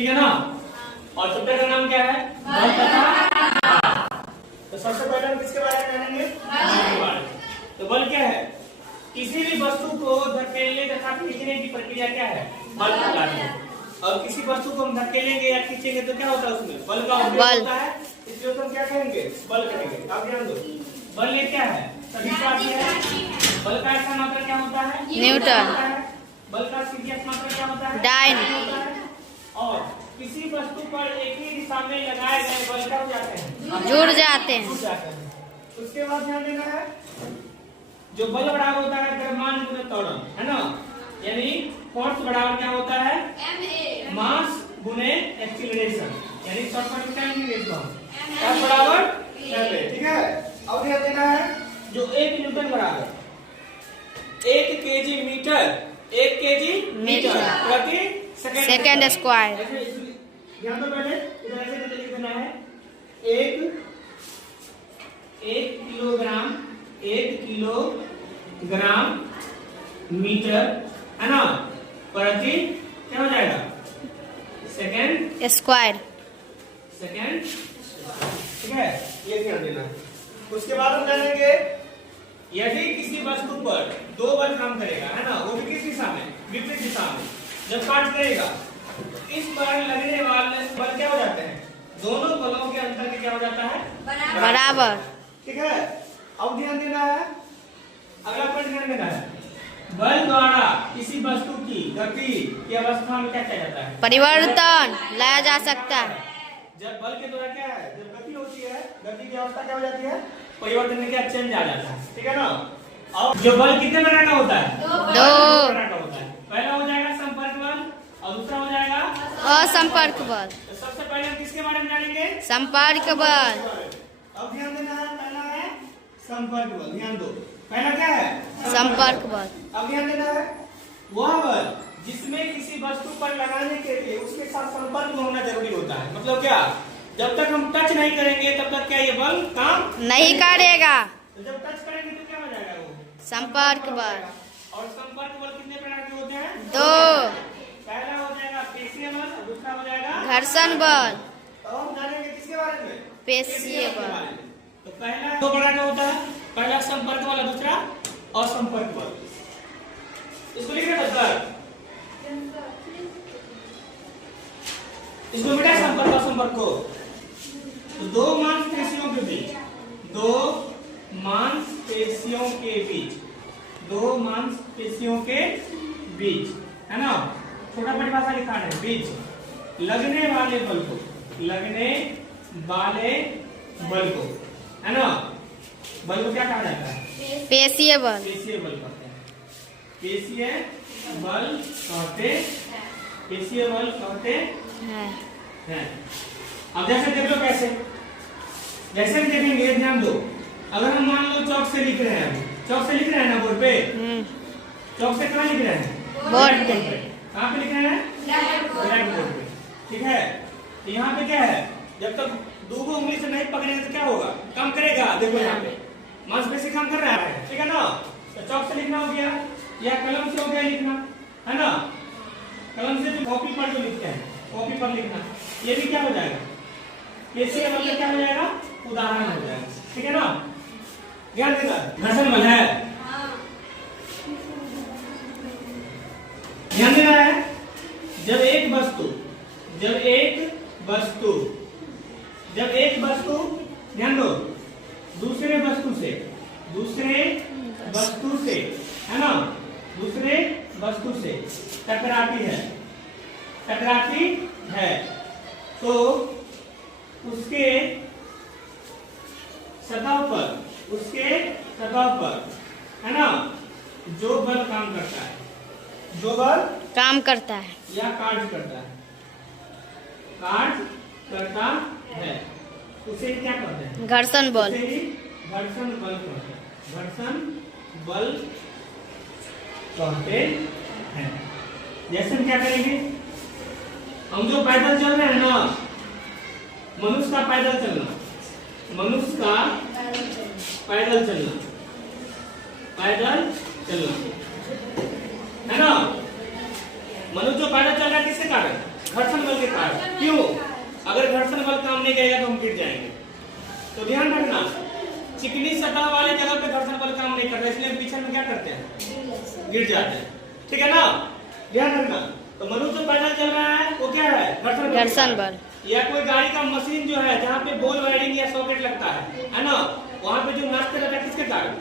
ठीक है ना। और चैप्टर का नाम क्या है? बल तथा। तो सबसे पहले हम किसके बारे में जानेंगे? बल के बारे में। तो बल क्या है? किसी भी वस्तु को धकेलने तथा खींचने की प्रक्रिया क्या है? बल कहलाती है। और किसी वस्तु को हम धकेलेंगे या खींचेंगे तो क्या होता है? उसमें बल का उपयोग होता है, इसलिए हम क्या कहेंगे? बल कहेंगे। आप ध्यान दो, बल ये क्या है? सभी का है। बल का ऐसा मात्रा क्या होता है? न्यूटन। बल का सीधीस मात्रा क्या होता है? डाइन। और किसी वस्तु पर एक ही दिशा में लगाए गए बल क्या हो जाते हैं? जुड़ जाते हैं। उसके बाद ध्यान देना है, जो बल बराबर होता है द्रव्यमान गुणा त्वरण, है ना। यानी फोर्स बराबर क्या होता है? मास गुणे एक्सीलरेशन, यानी शॉर्ट में क्या लिखेंगे हम? F बराबर ma, ठीक है। अब ध्यान देना है, जो 1 न्यूटन बराबर 1 केजी मीटर, 1 केजी मीटर प्रति सेकंड स्क्वायर। ध्यान दो, पहले इधर ऐसे लिख देना है, 1 किलोग्राम, 1 किलोग्राम मीटर, है ना, प्रति क्या हो जाएगा? Second square. सेकंड, ठीक है। ये ध्यान देना है। उसके बाद हम जानेंगे, यदि किसी वस्तु पर 2 बल काम करेगा, है ना, वो भी किस दिशा में? विपरीत दिशा में। जब काट करेगा, इस पर लगने वाले बल क्या हो जाते हैं? दोनों बलों के अंतर के क्या हो जाता है? बराबर। ठीक है। अब ध्यान देना है, अगला पॉइंट ध्यान देना है, बल द्वारा किसी वस्तु की गति की अवस्था में क्या किया जाता है? परिवर्तन लाया जा सकता है। जब बल के द्वारा क्या है, जब गति होती है, गति की अवस्था क्या हो जाती है? परिवर्तन में क्या चेंज आ जाता है, ठीक है ना। अब जो बल कितने प्रकार का होता है? 2 प्रकार का होता है। पहला हो जाएगा संपर्क बल और दूसरा हो जाएगा असंपर्क बल। तो सबसे पहले हम किसके बारे में जानेंगे? संपर्क बल। अब ध्यान देना है, पहला है संपर्क बल। ध्यान दो, पहला क्या है? संपर्क बल। अब ध्यान देना है, वह बल जिसमें किसी वस्तु पर लगाने के लिए उसके साथ संपर्क में होना जरूरी होता है। मतलब क्या? जब तक हम टच नहीं करेंगे तब तक क्या ये बल काम नहीं करेगा। तो जब टच करेंगे तो क्या हो जाएगा? वो संपर्क बल। और संपर्क बल कितने प्रकार के होते हैं? 2 पहला हो जाएगा पेशीय बल और दूसरा हो जाएगा घर्षण बल। तो हम जानेंगे किसके बारे में? पेशीय के बल। बारे में। तो पहला 2 प्रकार का होता है, पहला संपर्क बल और दूसरा असंपर्क बल। इसको लिखिए सर, इसको बेटा संपर्क असंपर्क को। तो 2 मांसपेशियों के बीच, 2 मांसपेशियों के बीच, 2 मांसपेशियों के बीच, है ना, छोटा परिभाषा लिखा है, बीच लगने वाले बल को, लगने वाले बल को, है ना, बल को क्या कहा जाता है? पेशीय बल। पेशीय बल कहते हैं। पेशीय बल कहते, पेशीय बल कहते हैं। अब जैसे देख लो कैसे, जैसे हम देखेंगे, ध्यान दो, अगर हम मान लो चौक से लिख रहे हैं, चौक से लिख रहे हैं ना बोर्ड पे, चौक से कहाँ लिख रहे हैं? बोर्ड पे। कहाँ पे लिख रहे हैं? ब्लैक बोर्ड पे, ठीक है। तो यहाँ पे क्या है, जब तक 2 उंगली से नहीं पकड़ेंगे तो क्या होगा? काम करेगा। देखो यहाँ पे मांसपेशी काम कर रहा है, ठीक है ना। तो चौक से लिखना हो गया या कलम से हो गया लिखना, है ना। कलम से जो कॉपी पर जो लिखते हैं, कॉपी पर लिखना, ये भी क्या हो जाएगा? पेशीय बल का क्या हो जाएगा? उदाहरण हो जाएगा, ठीक है ना। ध्यान देना, घर्षण बल है, ध्यान देना है। जब एक वस्तु ध्यान दो, दूसरे वस्तु से, है ना, दूसरे वस्तु से टकराती है, तो उसके सतह पर, है ना, जो बल काम करता है, जो बल काम करता है या कार्य करता है, उसे क्या कहते हैं? घर्षण बल। उसे ही घर्षण बल कहते हैं। घर्षण बल कहते हैं। जैसे हम क्या करेंगे, हम जो पैदल चल रहे हैं ना, मनुष्य का पैदल चलना, है ना, मनुष्य जो पैदल चल रहा है किसके कारण? घर्षण बल के कारण। क्यों? अगर घर्षण बल काम नहीं करेगा तो हम गिर जाएंगे। तो ध्यान रखना, चिकनी सतह वाले जगह पे घर्षण बल काम नहीं करता, इसलिए हम पीछे में क्या करते हैं? गिर जाते हैं। ठीक है ना? ध्यान रखना। तो मनुष्य जो पैदल चल रहा है वो क्या है? घर्षण बल। या कोई गाड़ी का मशीन जो है जहाँ पे बॉल वायरिंग या सॉकेट लगता है ना, वहाँ पे जो नष्ट रहता है किसके कारण?